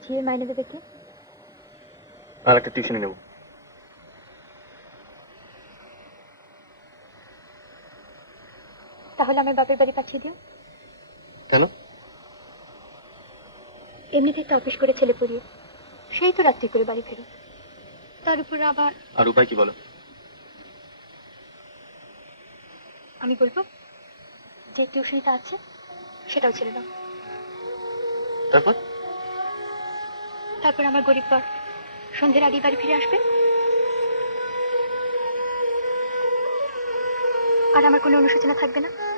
ঝিয়ের মাইনে দেবে কে? আর একটা টিউশনি নেব। তাহলে আমার বাপের বাড়ি পাঠিয়ে দিও। কেন? এমনিতেই তো অফিস করে ছেলে পড়িয়ে। সেই তো রাত্রি করে বাড়ি ফেরি। তার উপর আবার আর উপায় কি বলো? আমি বলব যে টিউশনিটা আছে সেটাও ছেড়ে দাও। তারপর? তারপর আমার গরিব বর সন্ধ্যের আগে বাড়ি ফিরে আসবে। আর আমার কোনো অনুশোচনা থাকবে না।